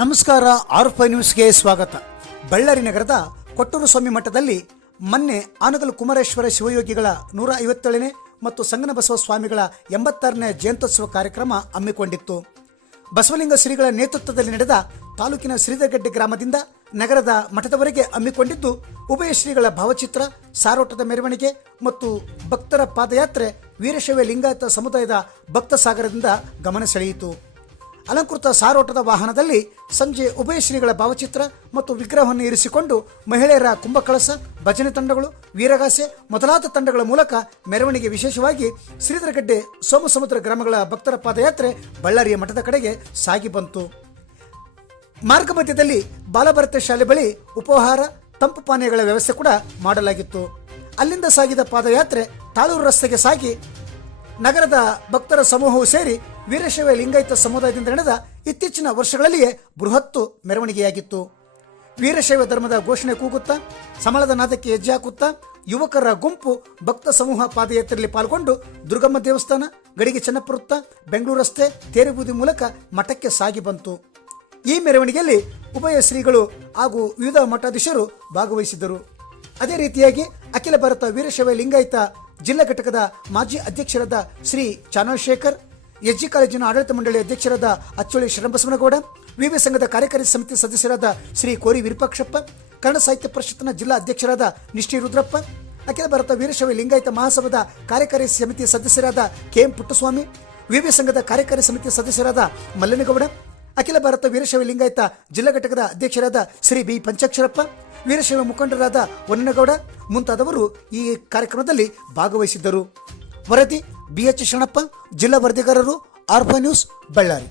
ನಮಸ್ಕಾರ. ಆರ್5 ನ್ಯೂಸ್ಗೆ ಸ್ವಾಗತ. ಬಳ್ಳಾರಿ ನಗರದ ಕೊಟ್ಟೂರು ಸ್ವಾಮಿ ಮಠದಲ್ಲಿ ಮೊನ್ನೆ ಆನಗಲ್ ಕುಮಾರೇಶ್ವರ ಶಿವಯೋಗಿಗಳ 157ನೇ ಮತ್ತು ಸಂಗನಬಸವ ಸ್ವಾಮಿಗಳ 86ನೇ ಜಯಂತ್ಯೋತ್ಸವ ಕಾರ್ಯಕ್ರಮ ಹಮ್ಮಿಕೊಂಡಿತ್ತು. ಬಸವಲಿಂಗ ಶ್ರೀಗಳ ನೇತೃತ್ವದಲ್ಲಿ ನಡೆದ ತಾಲೂಕಿನ ಶ್ರೀಧರಗಡ್ಡೆ ಗ್ರಾಮದಿಂದ ನಗರದ ಮಠದವರೆಗೆ ಹಮ್ಮಿಕೊಂಡಿದ್ದು, ಉಭಯ ಶ್ರೀಗಳ ಭಾವಚಿತ್ರ, ಸಾರೋಟದ ಮೆರವಣಿಗೆ ಮತ್ತು ಭಕ್ತರ ಪಾದಯಾತ್ರೆ ವೀರಶೈವ ಲಿಂಗಾಯತ ಸಮುದಾಯದ ಭಕ್ತ ಸಾಗರದಿಂದ ಗಮನ ಸೆಳೆಯಿತು. ಅಲಂಕೃತ ಸಾರೋಟದ ವಾಹನದಲ್ಲಿ ಸಂಜೆ ಉಭಯ ಶ್ರೀಗಳ ಭಾವಚಿತ್ರ ಮತ್ತು ವಿಗ್ರಹವನ್ನು ಇರಿಸಿಕೊಂಡು ಮಹಿಳೆಯರ ಕುಂಭಕಳಸ, ಭಜನೆ ತಂಡಗಳು, ವೀರಗಾಸೆ ಮೊದಲಾದ ತಂಡಗಳ ಮೂಲಕ ಮೆರವಣಿಗೆ ವಿಶೇಷವಾಗಿ ಶ್ರೀಧರಗಡ್ಡೆ ಸೋಮಸಮುದ್ರ ಗ್ರಾಮಗಳ ಭಕ್ತರ ಪಾದಯಾತ್ರೆ ಬಳ್ಳಾರಿಯ ಮಠದ ಕಡೆಗೆ ಸಾಗಿ ಬಂತು. ಮಾರ್ಗ ಮಧ್ಯದಲ್ಲಿ ಬಾಲಭಾರತಿ ಶಾಲೆ ಬಳಿ ಉಪಹಾರ, ತಂಪು ಪಾನೀಯಗಳ ವ್ಯವಸ್ಥೆ ಕೂಡ ಮಾಡಲಾಗಿತ್ತು. ಅಲ್ಲಿಂದ ಸಾಗಿದ ಪಾದಯಾತ್ರೆ ತಾಳೂರು ರಸ್ತೆಗೆ ಸಾಗಿ ನಗರದ ಭಕ್ತರ ಸಮೂಹವು ಸೇರಿ ವೀರಶೈವ ಲಿಂಗಾಯತ ಸಮುದಾಯದಿಂದ ನಡೆದ ಇತ್ತೀಚಿನ ವರ್ಷಗಳಲ್ಲಿಯೇ ಬೃಹತ್ತು ಮೆರವಣಿಗೆಯಾಗಿತ್ತು. ವೀರಶೈವ ಧರ್ಮದ ಘೋಷಣೆ ಕೂಗುತ್ತಾ, ಸಮಳದ ನಾದಕ್ಕೆ ಹೆಜ್ಜೆ ಹಾಕುತ್ತಾ ಯುವಕರ ಗುಂಪು ಭಕ್ತ ಸಮೂಹ ಪಾದಯಾತ್ರೆಯಲ್ಲಿ ಪಾಲ್ಗೊಂಡು ದುರ್ಗಮ್ಮ ದೇವಸ್ಥಾನ, ಗಡಿಗೆ ಚೆನ್ನಪ್ಪ ವೃತ್ತ, ಬೆಂಗಳೂರು ರಸ್ತೆ, ತೇರುಬೂದಿ ಮೂಲಕ ಮಠಕ್ಕೆ ಸಾಗಿ ಬಂತು. ಈ ಮೆರವಣಿಗೆಯಲ್ಲಿ ಉಭಯ ಶ್ರೀಗಳು ಹಾಗೂ ವಿವಿಧ ಮಠಾಧೀಶರು ಭಾಗವಹಿಸಿದ್ದರು. ಅದೇ ರೀತಿಯಾಗಿ ಅಖಿಲ ಭಾರತ ವೀರಶೈವ ಲಿಂಗಾಯತ ಜಿಲ್ಲಾ ಘಟಕದ ಮಾಜಿ ಅಧ್ಯಕ್ಷರಾದ ಶ್ರೀ ಚಾನಶೇಖರ್, ಎಸ್ಜಿ ಕಾಲೇಜಿನ ಆಡಳಿತ ಮಂಡಳಿ ಅಧ್ಯಕ್ಷರಾದ ಅಚ್ಚೋಳಿ ಶರಣಬಸವನಗೌಡ, ವಿವಿ ಸಂಘದ ಕಾರ್ಯಕಾರಿ ಸಮಿತಿ ಸದಸ್ಯರಾದ ಶ್ರೀ ಕೋರಿ ವಿರೂಪಾಕ್ಷಪ್ಪ, ಕನ್ನಡ ಸಾಹಿತ್ಯ ಪರಿಷತ್ನ ಜಿಲ್ಲಾ ಅಧ್ಯಕ್ಷರಾದ ನಿಷ್ಠಿ ರುದ್ರಪ್ಪ, ಅಖಿಲ ಭಾರತ ವೀರಶೈವ ಲಿಂಗಾಯತ ಮಹಾಸಭಾದ ಕಾರ್ಯಕಾರಿ ಸಮಿತಿ ಸದಸ್ಯರಾದ ಕೆಎಂ ಪುಟ್ಟಸ್ವಾಮಿ, ವಿವಿ ಸಂಘದ ಕಾರ್ಯಕಾರಿ ಸಮಿತಿ ಸದಸ್ಯರಾದ ಮಲ್ಲನಗೌಡ, ಅಖಿಲ ಭಾರತ ವೀರಶೈವ ಲಿಂಗಾಯತ ಜಿಲ್ಲಾ ಘಟಕದ ಅಧ್ಯಕ್ಷರಾದ ಶ್ರೀ ಬಿ ಪಂಚಾಕ್ಷರಪ್ಪ, ವೀರಶೈವ ಮುಖಂಡರಾದ ವನ್ನಗೌಡ ಮುಂತಾದವರು ಈ ಕಾರ್ಯಕ್ರಮದಲ್ಲಿ ಭಾಗವಹಿಸಿದ್ದರು. ವರದಿ BH ಶರಣಪ್ಪ, ಜಿಲ್ಲಾ ವರದಿಗಾರರು, ಆರ್5 ನ್ಯೂಸ್, ಬಳ್ಳಾರಿ.